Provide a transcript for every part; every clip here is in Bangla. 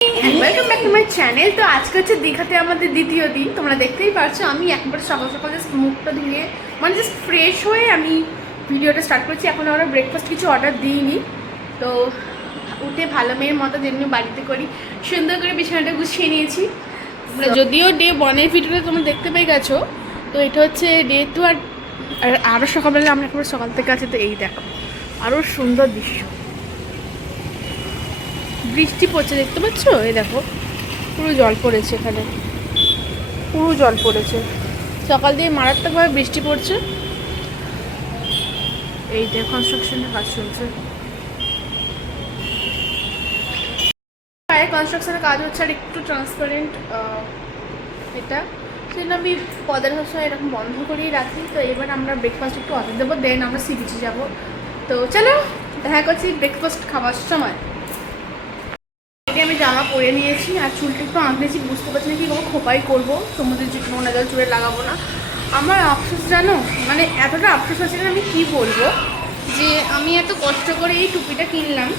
Welcome back to my channel. তো আজকে হচ্ছে দীঘাতে আমাদের দ্বিতীয় দিন। তোমরা দেখতেই পারছো আমি একবার সকাল সকাল জাস্ট মুখটা ধুয়ে মানে জাস্ট ফ্রেশ হয়ে আমি ভিডিওটা স্টার্ট করছি। এখন আমরা ব্রেকফাস্ট কিছু অর্ডার দিইনি, তো উঠে ভালো মেয়ের মতো যেমনি বাড়িতে করি সুন্দর করে বিছানাটা গুছিয়ে নিয়েছি। যদিও ডে 1-এর ভিডিওটা তোমরা দেখতে পেয়ে গেছো, তো এটা হচ্ছে ডে 2। আর আরও সকালবেলা আমরা একবার সকাল থেকে আছে। তো এই দেখো আরও সুন্দর দৃশ্য, বৃষ্টি পড়ছে দেখতে পাচ্ছ? এই দেখো পুরো জল পড়েছে, এখানে পুরো জল পড়েছে। সকাল দিয়ে মারাত্মকভাবে বৃষ্টি পড়ছে। এইটা কনস্ট্রাকশনের কাজ চলছে, কনস্ট্রাকশনের কাজ হচ্ছে। আর একটু ট্রান্সপারেন্ট এটা, সেজন্য আমি পদের ভাষায় এরকম বন্ধ করেই রাখি। তো এবার আমরা ব্রেকফাস্ট একটু অর্ডার দেবো, দেন আমরা সি বিচে যাবো। তো চলো দেখা করছি ব্রেকফাস্ট খাওয়ার সময়। আমি জামা পরে নিয়েছি আর চুলটা একটু আঁকড়েছি, বুঝতে পারছি না কি কোনো খোপাই করবো। সমুদ্রের যে নোনা জল চুলে লাগাবো না। আমার আফসোস জানো, মানে এতটা আফসোস আছে না আমি কি বলবো, যে আমি এত কষ্ট করে এই টুপিটা কিনলাম।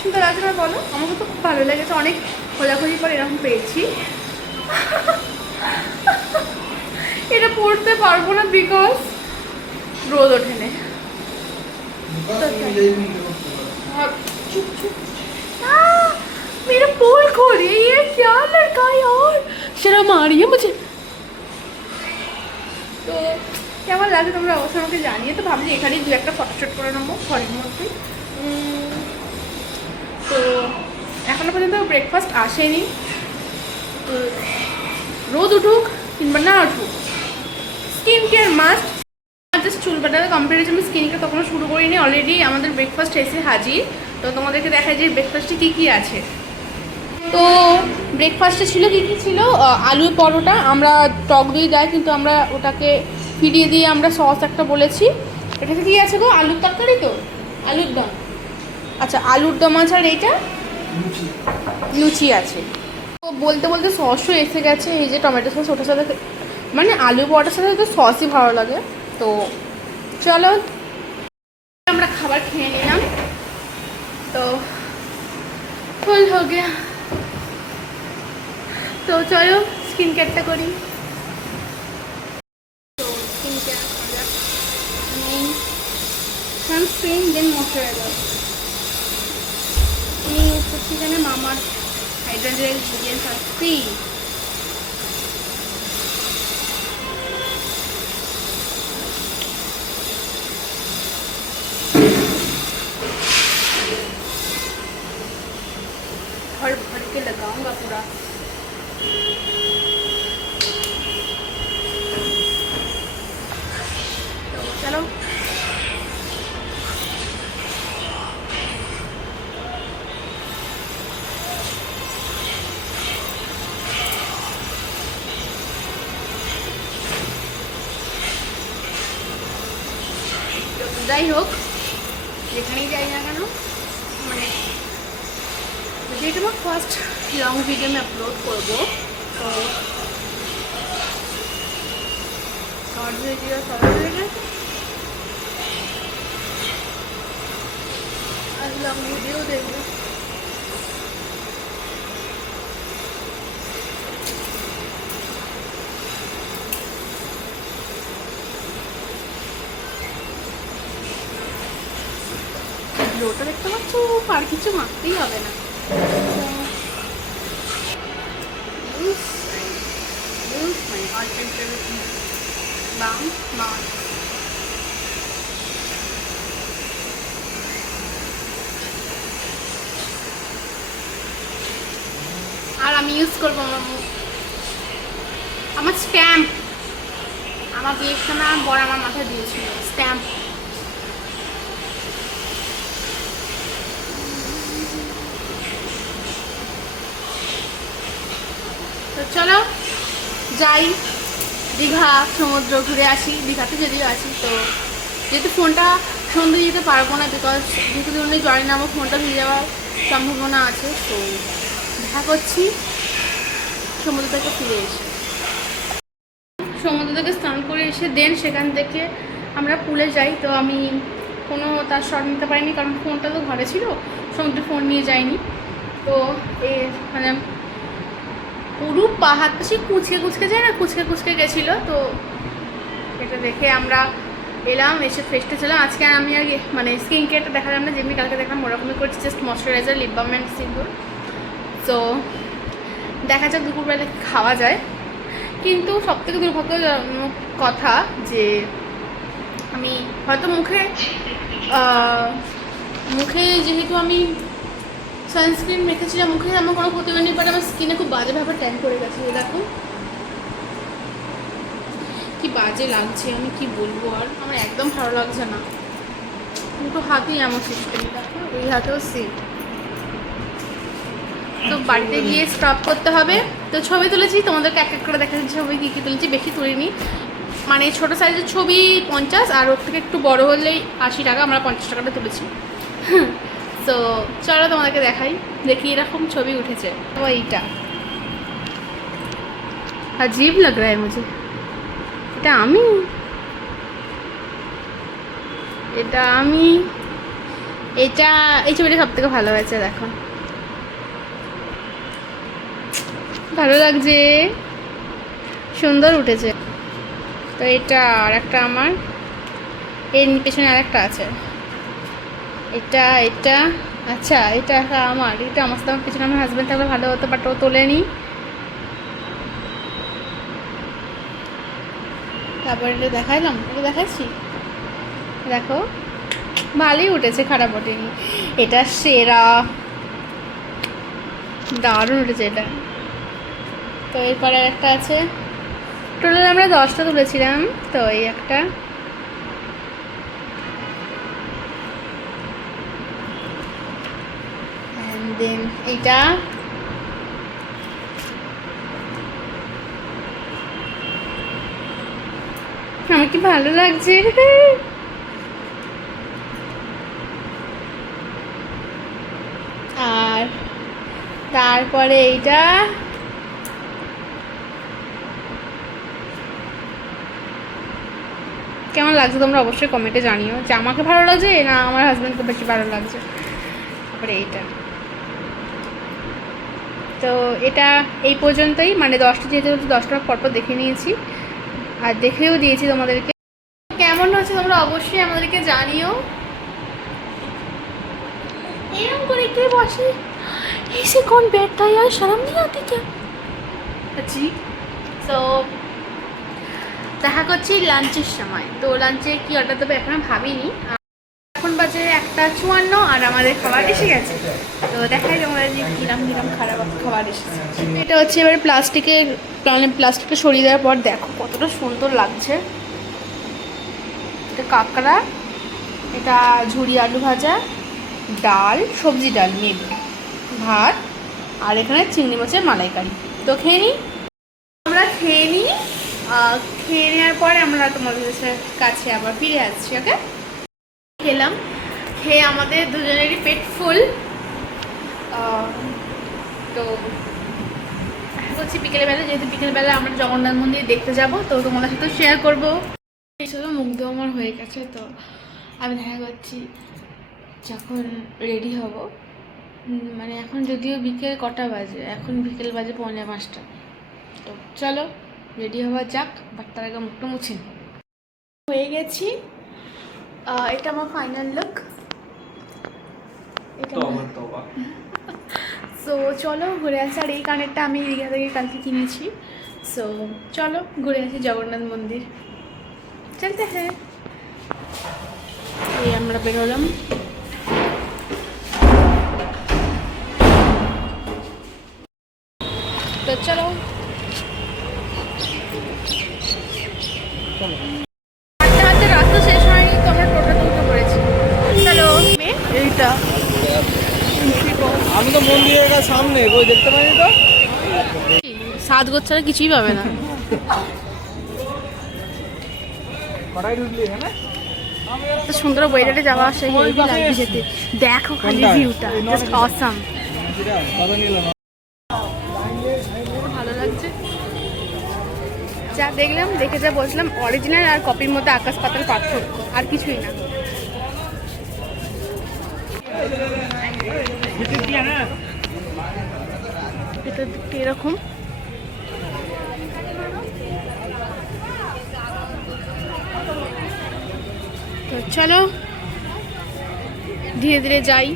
সুন্দর লাগছে না বলো? আমার তো খুব ভালো লেগেছে, অনেক খোঁজাখুঁজি পর এরকম পেয়েছি। এটা পরতে পারবো না বিকজ রোদ ওঠেনে। चुप चुप, मेरा पोल खोल रही है। ये क्या लड़का है यार, शर्म आ रही है मुझे। তো কেমন লাগে তোমরা অবশ্যই আমাকে জানিয়ে। তো ভাবছি এখানেই দু একটা ফটোশ্যুট করে নেবো ঘরের মধ্যে। তো এখনো পর্যন্ত ব্রেকফাস্ট আসেনি। তো রোদ উঠুক কিংবা না উঠুক, স্কিন কেয়ার মাস্ট। জাস্ট চুল কাটাটা কমপ্লিট হয়েছে, আমি স্কিন কেয়ার তখনও শুরু করিনি। অলরেডি আমাদের ব্রেকফাস্ট এসে হাজির। তো তোমাদেরকে দেখায় যে ব্রেকফাস্টে কী কী আছে। তো ব্রেকফাস্টে ছিল কী কী ছিল, আলুর পরোটা। আমরা টক দই দেয় কিন্তু আমরা ওটাকে ফিরিয়ে দিয়ে আমরা সস একটা বলেছি। এটাতে কী আছে গো? আলুর তরকারি, তো আলুর দম। আচ্ছা আলুর দম আছে, আর এইটা লুচি আছে। তো বলতে বলতে সসও এসে গেছে, এই যে টমেটো সস। ওটার সাথে মানে আলু পরোটার সাথে তো সসই ভালো লাগে। তো চলো আমরা খাবার খেয়ে নিলাম। তো ফুল হো গিয়া। তো চলো স্কিন কেয়ারটা করি। তো স্কিন কেয়ার করা যাক। সানস্ক্রিন দেন ময়শ্চারাইজার। আমি ইউজ করছি এখানে মামার হাইড্রা জেল জেল সানস্ক্রিন। भर भर के लगाऊंगा पूरा। तो चलो যাই হোক, যেখানেই যাই না কেন, মানে যেটা আমার ফার্স্ট লং ভিডিও আমি আপলোড করবো। তো শর্ট ভিডিও সবাই হয়ে গেছে, আর লং ভিডিও দেখবে। গ্লোটা দেখতে পাচ্ছ, আর কিছু মাখতেই হবে না। আর আমি ইউজ করবো আমার স্ট্যাম্প। আমার বিয়ের সময় আমার বড় আমার মাথায় দিয়েছিল স্ট্যাম্প। তো চলো যাই দীঘা সমুদ্র ঘুরে আসি। দীঘাতে যদিও আছি, তো যেহেতু ফোনটা সন্ধ্যে যেতে পারবো না, বিকজ যেহেতু জন্যই জলে নামো, ফোনটা ভিজে যাওয়ার সম্ভাবনা আছে। তো দেখা করছি সমুদ্র থেকে ফিরে এসে। সমুদ্র থেকে স্নান করে এসে দেন সেখান থেকে আমরা পুলে যাই। তো আমি কোনো তার শট নিতে পারিনি, কারণ ফোনটা তো ঘরে ছিল। সমুদ্রে ফোন নিয়ে যাইনি। তো মানে পুরো পাহাড় তো সেই কুচকে যায় না, কুচকে গেছিলো। তো এটা দেখে আমরা এলাম, এসে ফ্রেশটা ছিলাম। আজকে আমি আর মানে স্কিন কেয়ারটা দেখালাম না, যেমনি কালকে দেখলাম ওরকমই করছি, just moisturiser, lip balm and sindoor. তো দেখা যাক দুপুরবেলা খাওয়া যায়। কিন্তু সবথেকে দুর্ভাগ্যজনক কথা যে আমি হয়তো মুখে যেহেতু আমি সানস্ক্রিন রেখেছিলাম, মুখে আমার কোনো ক্ষতি হয়নি, বাট আমার স্কিনে খুব বাজেভাবে ট্যান করে গেছে। দেখো কি বাজে লাগছে, আমি কি বলবো, আর আমার একদম ভালো লাগছে না। দুটো হাতেই আমার সিস্টেম, দেখো এই হাতেও সেম। তো বাড়িতে গিয়ে স্ক্রাব করতে হবে। তো ছবি তুলেছি, তোমাদেরকে এক এক করে দেখা যাচ্ছে ছবি কী কী তুলেছি, বেশি তুলিনি। মানে ছোটো সাইজের ছবি 50, আর ওর থেকে একটু বড় হলেই 80 টাকা, আমরা 50 টাকাটা তুলেছি। তো চলো তোমাদেরকে দেখাই, দেখি এরকম ছবি উঠেছে। তো এইটা अजीब लग रहा है मुझे, এটা আমি এটা এই ছবিটা সব থেকে ভালো হয়েছে, দেখো ভালো লাগছে, সুন্দর উঠেছে। তো এটা আর একটা আমার, এর পেছনে আর একটা আছে, এটা আচ্ছা এটা আমার, এটা আমার সাথে আমার পেছনে আমার হাজব্যান্ড থাকলে ভালো হতো, বাট ও তোলেনি। তারপর এটা দেখাইলাম, এটা দেখাচ্ছি, দেখো ভালোই উঠেছে, খারাপ ওঠেনি। এটা সেরা, দারুণ উঠেছে এটা। তো এরপরে একটা আছে, টোটাল আমরা 10টা তুলেছিলাম। তো এই একটা, অ্যান্ড দেন এইটা, আমার কি ভালো লাগছে। আর তারপরে এইটা, কেমন লাগছে তোমরা অবশ্যই কমেন্টে জানিও, যে আমাকে ভালো লাগছে না আমার হাজব্যান্ডকে বেশি ভালো লাগছে। তারপরে এইটা, তো এটা এই পর্যন্তই, মানে 10টা যেহেতু 10টা পরপর দেখে নিয়েছি আর দেখেও দিয়েছি তোমাদেরকে। কেমন হচ্ছে তোমরা অবশ্যই আমাদেরকে জানিও। এরকম করে কে বসে, ऐसे कौन बैठता है यार, शर्म नहीं आती क्या? अच्छी। তো দেখা করছি লাঞ্চের সময়। তো লাঞ্চে কি অর্ডার দেবো এখন ভাবিনি। এখন বাজে 1:54 আর আমাদের খাবার এসে গেছে। তো দেখাই তোমরা যে কিরাম খারাপ খাবার এসেছে। এটা হচ্ছে এবার প্লাস্টিকটা সরিয়ে দেওয়ার পর দেখো কতটা সুন্দর লাগছে। এটা কাঁকড়া, এটা ঝুরি আলু ভাজা, ডাল, সবজি ডাল, মেবি ভাত, আর এখানে চিংড়ি মাছের মালাইকারি। তো খেয়ে নিই, আমরা খেয়ে নেওয়ার পরে আমরা তোমাদের কাছে আবার ফিরে আসছি। ওকে, খেলাম, খেয়ে আমাদের দুজনেরই পেট ফুল। তো বলছি বিকেলবেলা, যেহেতু বিকেলবেলা আমরা জগন্নাথ মন্দির দেখতে যাব, তো তোমাদের সাথে শেয়ার করবো। এইসবে মুখ দেওয়া আমার হয়ে গেছে। তো আমি দেখা করছি যখন রেডি হব, মানে এখন যদিও বিকেল কটা বাজে, এখন বিকেল বাজে 4:45। তো চলো রেডি হওয়া যাক, বাট তার আগে মুখটা মুছে হয়ে গেছি। এটা আমার ফাইনাল লুক। সো চলো ঘুরে আসি। আর এই কানেরটা আমি দীঘা থেকে কালকে কিনেছি। সো চলো ঘুরে আসি জগন্নাথ মন্দির, চলতে হ্যাঁ। এই আমরা বেরোলাম। তো চলো হাঁটতে হাঁটতে রাস্তা শেষ হয়নি, তো আমরা টোটোতে উঠে পড়েছি। চলো এইটা, আমি তো মন্দিরের কাছে সামনে ওই দেখতে পাইনি, তো সাত গোছ ছাড়া কিছুই পাবে না। কটাই ঢুকলি এখানে? এত সুন্দর ওয়েদারে যাওয়া আসা হেভি লাগবে যেতে। দেখো খালি ভিউটা, জাস্ট অসাম, ভালো লাগছে। যা দেখলাম, দেখে যা বলছিলাম, অরিজিনাল আর কপির মধ্যে আকাশ পাতাল পার্থক্য, আর কিছুই না। এটা দেখতে এরকম। তো চলো ধীরে ধীরে যাই,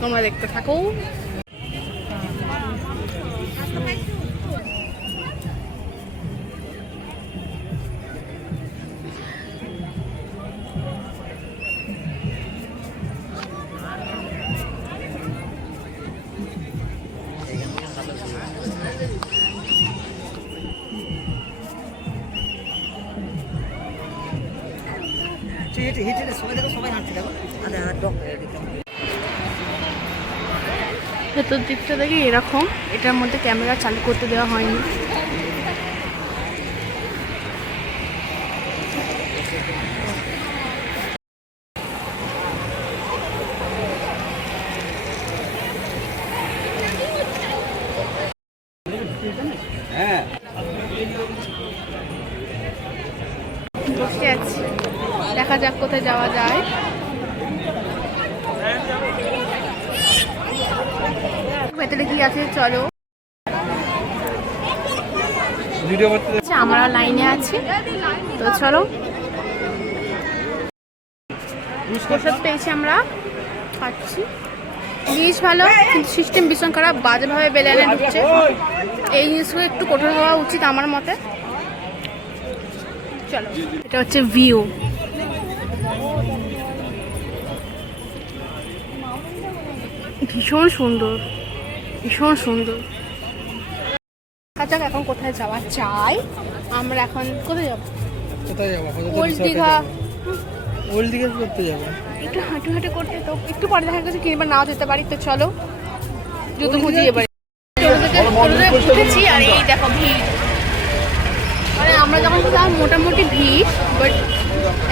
তোমরা দেখতে থাকো। ভেতর দিকটা দেখি এরকম, এটার মধ্যে ক্যামেরা চালু করতে দেওয়া হয়নি। বসে আছি, দেখা যাক কোথায় যাওয়া যায়। ভেতরে কি আছে চলো। আচ্ছা, আমরা লাইনে আছি, তো চলো। প্রসাদ পেয়েছি আমরা, খাচ্ছি। জিনিস ভালো, কিন্তু সিস্টেম ভীষণ খারাপ, বাজেভাবে বেলানে ঢুকছে। এই জিনিসগুলো একটু কঠোর হওয়া উচিত আমার মতে। চলো, এটা হচ্ছে ভিউ। ভীষণ সুন্দর, ভীষণ সুন্দর। আচ্ছা, এখন কোথায় যাওয়া চাই? আমরা এখন কোথায় যাবো? কোথায় যাবো? ওল্ড দীঘা। ওল্ড দীঘা করতে যাবো, একটু হাঁটু হাঁটু করতে, তো একটু পরে দেখা গেছে কিংবা নাও যেতে পারি। তো চলো জুতো খুঁজিয়ে পারি। উঠেছি আর এই দেখো ভিড়। মানে আমরা যখন ছিলাম মোটামুটি ভিড়, বাট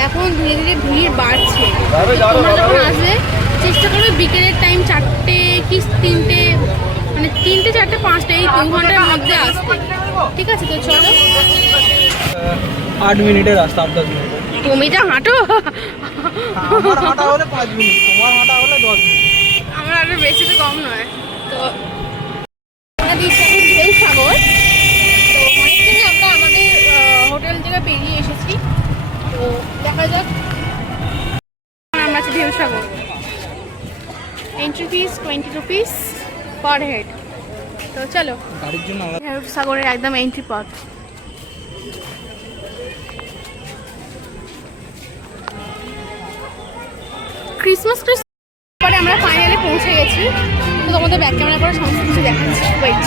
এখন ধীরে ধীরে ভিড় বাড়ছে। তোমরা যখন আসবে চেষ্টা করবে বিকেলের টাইম 4টে কি 3টে, মানে 3টে 4টে 5টে, এই 2 ঘন্টার মধ্যে আসতে। ঠিক আছে, তো চলো। 8 মিনিটের রাস্তা, 10 মিনিট। তুমি যা হাঁটো, আমার হাঁটা হলে 5 মিনিট, তোমার হাঁটা হলে 10 মিনিট। আমার আরো বেশি তো কম নয়। তো আমরা দিচ্ছি ঢেউ সাগর। তো অনেকদিন আমরা আমাদের হোটেল থেকে পেরিয়ে এসেছি, তো দেখা যাক। আমরা আছি ঢেউ সাগর। Entry fees 20 rupees per head. তো চলো, গাড়ির জন্য ঢেউ সাগরের একদম এন্ট্রি পথ। ক্রিসমাস পরে আমরা ফাইনালি পৌঁছে গেছি। তো তোমাদের ব্যাক ক্যামেরা করে সমস্ত কিছু দেখাচ্ছি। ওয়েট,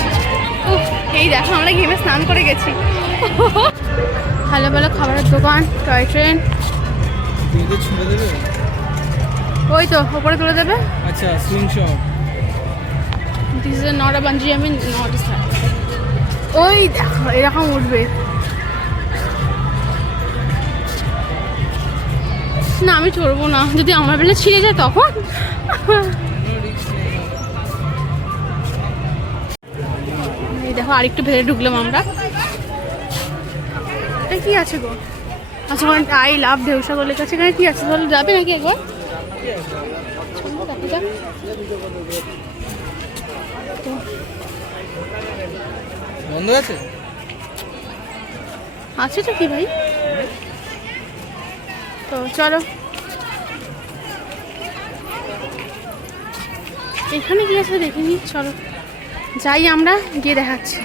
এই দেখো আমরা ঘেমে স্নান করে গেছি। ভালো ভালো খাবারের দোকান, টয় ট্রেন। ছুঁড়ে দেবে? ওই তো ওপরে তুলে দেবে। আচ্ছা, swing shot. This is not a bungee, আমি নট স্টার। ওই দেখো এরকম উঠবে না, আমি চড়বো না, যদি আমার বেলা ছিঁড়ে যায় তখন। এই দেখো আরেকটু ভেতরে ঢুকলাম আমরা। এটা কি আছে গো? আচ্ছা, ওখানে আই লাভ ঢেউ সাগর লেখা আছে। এখানে কি আছে? তাহলে যাবে নাকি একবার? চলো দেখা যাক। বন্ধ আছে? আছে তো কি ভাই? তো চলো, এখানে কি আছে দেখিনি। চলো যাই, আমরা গিয়ে দেখাচ্ছি।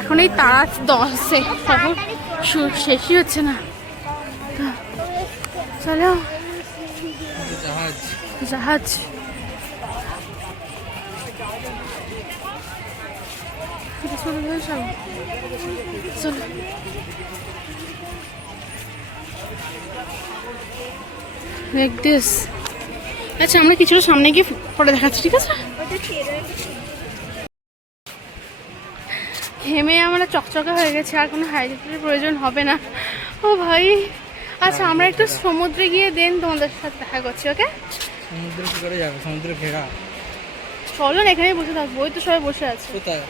এখন এই তারা 10 তখন শেষই হচ্ছে না। চলো, জাহাজ। জাহাজ। চলো, লাইক দিস। আচ্ছা, আমরা কিছুটা সামনে গিয়ে পরে দেখাচ্ছি, ঠিক আছে? ঘেমে আমরা চকচকে হয়ে গেছে, আর কোনো হাইড্রেটের প্রয়োজন হবে না। ও ভাই, আচ্ছা আমরা একটু সমুদ্রে গিয়ে দেন তোমাদের সাথে দেখা করছি। ওকে, সমুদ্রে কি করে যাবে? সমুদ্রে ঘেরা। চলো না, এখানেই বসে থাকবো। ওই তো সবাই বসে আছে। কোথায়?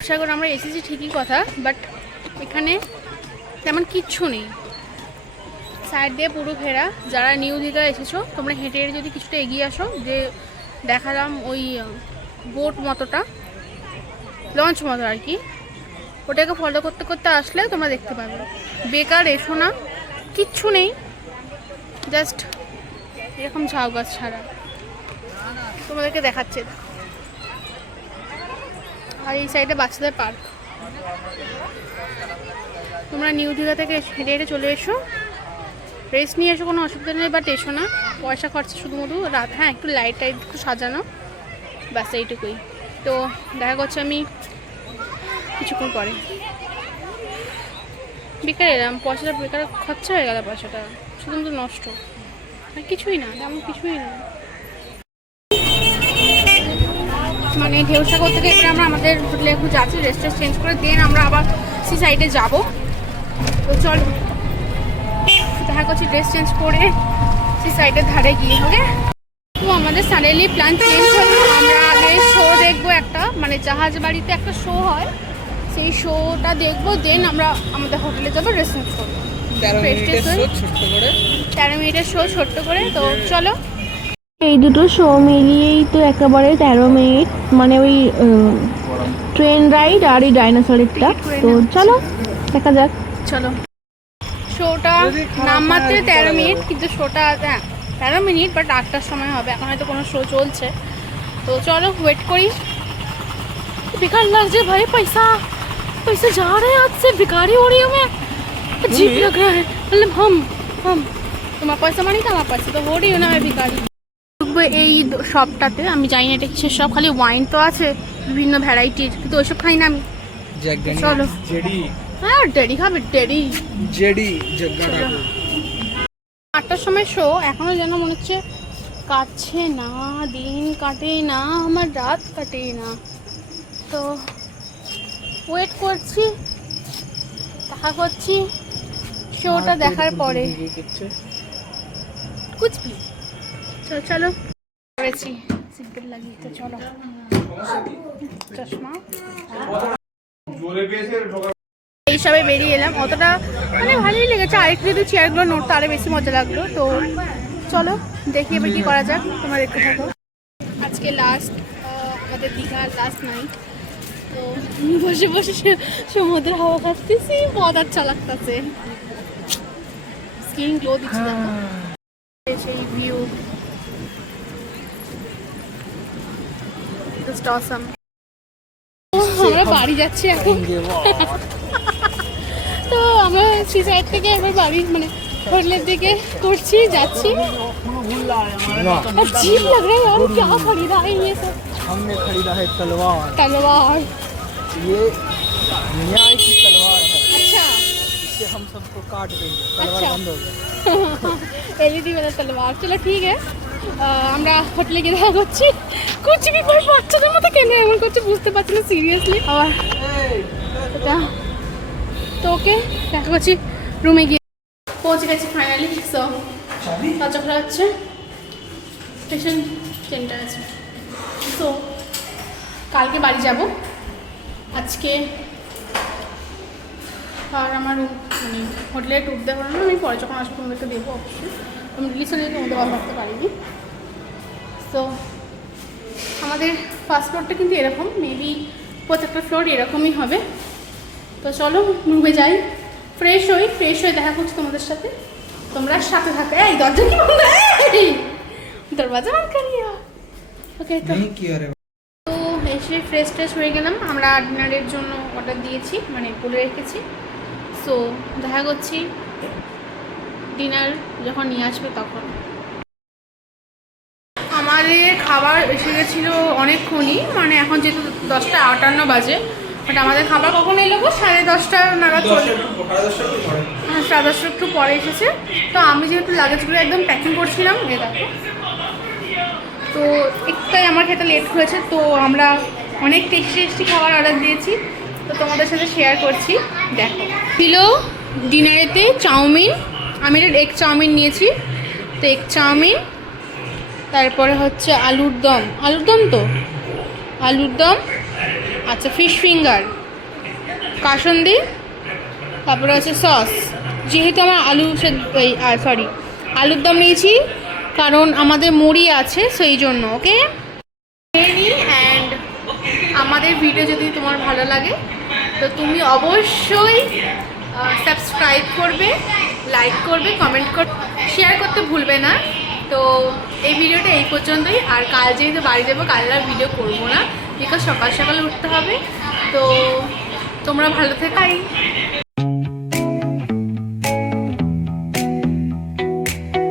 সাগর আমরা এসেছি ঠিকই কথা, বাট এখানে তেমন কিচ্ছু নেই। সাইড দিয়ে পুরো ঘেরা। যারা নিউ দীঘা এসেছো তোমরা হেঁটে হেঁটে যদি কিছুটা এগিয়ে আসো, যে দেখালাম ওই বোট মতোটা, লঞ্চ মতো আর কি, ওটাকে ফলো করতে করতে আসলে তোমরা দেখতে পাবে। বেকার এসো না, কিচ্ছু নেই, জাস্ট এরকম ঝাউ গাছ ছাড়া। তোমাদেরকে দেখাচ্ছে। আর এই সাইডে বাচ্চাদের পার্ক। তোমরা নিউ দীঘা থেকে হেঁটে হেঁটে চলে এসো, রেস্ট নিয়ে এসো, কোনো অসুবিধা নেই, বাট এসো না পয়সা খরচা শুধুমাত্র রাত। হ্যাঁ, একটু লাইট টাইট একটু সাজানো, ব্যাস এইটুকুই। তো দেখা করছে আমি কিছুক্ষণ পরে। বেকার এলাম, পয়সাটা বেকার খরচা হয়ে গেল, পয়সাটা শুধুমাত্র নষ্ট, আর কিছুই না, তেমন কিছুই না। মানে ঢেউসাগর থেকে এবারে আমরা আমাদের হোটেলে একটু যাচ্ছি, রেস্টুরেন্ট চেঞ্জ করে দেন আমরা আবার সি সাইডে যাবো। তো চল দেখা করছি, ড্রেস চেঞ্জ করে সি সাইডের ধারে গিয়ে হবে। তো আমাদের সাডেনলি প্ল্যান চেঞ্জ হলো। আমরা আগে শো দেখবো একটা, মানে জাহাজ বাড়িতে একটা শো হয়, সেই শোটা দেখবো, দেন আমরা আমাদের হোটেলে যাবো, ড্রেস চেঞ্জ করবো। 13 মিনিটের শো ছোট্ট করে। তো চলো, এই দুটো শো মিলিয়েই তো একেবারে 13 মিনিট, মানে ওই ট্রেন রাইড আর ওই ডাইনোসরেরটা। তো চলো দেখা যাক। চলো। শোটা নাম মাত্র 13 মিনিট, কিন্তু শোটা 13 মিনিট, বাট 8টার সময় হবে, এখন হয়তো কোনো শো চলছে। তো চলো ওয়েট করি। बेकार लग जाए भाई, पैसा पैसा जा रहे हैं हाथ से, भिखारी हो रही हूँ मैं, अजीब लग रहा है। मतलब हम তোমার পয়সা মানি তো আমার পয়সা তো হো রही हो ना मैं भिखारी। এই শপটাতে আমি জানি না এটা কিসের শপ, খালি ওয়াইন তো আছে বিভিন্ন ভ্যারাইটির, কিন্তু ওইসব খাই না আমি। চলো হ্যাঁ, ডেরি খাবে, ডেরি 8টার সময় শো, এখনো যেন মনে হচ্ছে কাটছে না, দিন কাটে না, আমার রাত কাটে না। তো ওয়েট করছি, দেখা করছি শোটা দেখার পরে কুছ ভি। চলো চলো করেছি সিট লাগিয়ে। তো চলো, চশমা এইসবে বেরিয়ে এলাম। অতটা মানে ভালোই লেগেছে, আরেকটু যদি চেয়ারগুলো নড়তো আরও বেশি মজা লাগলো। তো চলো দেখি এবার কী করা যাক, তোমরা দেখতে থাকো। আজকে লাস্ট আমাদের দীঘার লাস্ট নাইট। তো বসে বসে সমুদ্রের হাওয়া খাচ্তেছি, বহুত আচ্ছা লাগতেছে, স্কিন গ্লো দিচ্ছে দেখো, সেই ভিউ জাস্ট অসাম। আমরা বাড়ি যাচ্ছি এখন। তো আমরা সি সাইড থেকে এবার বাড়ি মানে হোটেলের দিকে করছি, যাচ্ছি। अजीब लग रहा है यार, क्या खरीदा है ये सब? हमने खरीदा है तलवार। तलवार, ये न्याय की तलवार है। अच्छा, इससे हम सबको काट देंगे। तलवार अच्छा। बंद हो गया। एलईडी वाला तलवार। चलो ठीक है, আমরা হোটেলে গিয়ে দেখা করছি। কুচি কি করে বাচ্চাদের মতো কেন এমন করছে বুঝতে পারছি না সিরিয়াসলি। আবার এটা তো ওকে দেখা করছি রুমে গিয়ে। পৌঁছে গেছি ফাইনালি। সো দরজা খোলা হচ্ছে, স্টেশন 10টা আছে। তো কালকে বাড়ি যাব, আজকে আর আমার মানে হোটেলে ট্যুর দেওয়া না, আমি পরে যখন আসবো তোমাদেরকে দেবো অবশ্যই। আমি রিসেন্টলি তোমাদের অফ রাখতে পারিনি। তো আমাদের ফার্স্ট ফ্লোরটা কিন্তু এরকম, মেবি প্রত্যেকটা ফ্লোর এরকমই হবে। তো চলো রুমে যাই, ফ্রেশ হই, ফ্রেশ হয়ে দেখা করছি তোমাদের সাথে। তোমরা সাথে থাকো। এই দরজা কি বন্ধ? দরজা বন্ধ করিও। ওকে, তো এসে ফ্রেশ ট্রেশ হয়ে গেলাম। আমরা ডিনারের জন্য অর্ডার দিয়েছি, মানে বলে রেখেছি। সো দেখা করছি ডিনার যখন নিয়ে আসবে তখন। আমাদের খাবার এসে গেছিলো অনেকক্ষণই, মানে এখন যেহেতু 10:58 বাজে, বাট আমাদের খাবার কখন এলো? 10:30 নাগাদ চলে। হ্যাঁ, 10:30 একটু পরে এসেছে। তো আমি যেহেতু লাগেজগুলো একদম প্যাকিং করছিলাম, এ দেখো, তো একটাই আমার খেতে লেট হয়েছে। তো আমরা অনেক টেস্টি টেস্টি খাবার অর্ডার দিয়েছি, তো তোমাদের সাথে শেয়ার করছি। দেখো, ছিল ডিনারেতে চাউমিন, আমি এগ চাউমিন নিয়েছি, তো এগ চাউমিন, তারপরে হচ্ছে আলুর দম, আলুর দম, আচ্ছা ফিশ ফিঙ্গার, কাসুন্দি, তারপরে হচ্ছে সস, যেহেতু আমার আলুর দম নিয়েছি কারণ আমাদের মুড়ি আছে সেই জন্য। ওকে অ্যান্ড আমাদের ভিডিও যদি তোমার ভালো লাগে তো তুমি অবশ্যই সাবস্ক্রাইব করবে, লাইক করবে, কমেন্ট করবে, শেয়ার করতে ভুলবে না। তো এই ভিডিওটা এই পর্যন্তই। আর কাল যেহেতু বাড়ি যাবো, কাল আর ভিডিও করবো না, বিকজ সকাল সকাল উঠতে হবে। তো তোমরা ভালো থেকো।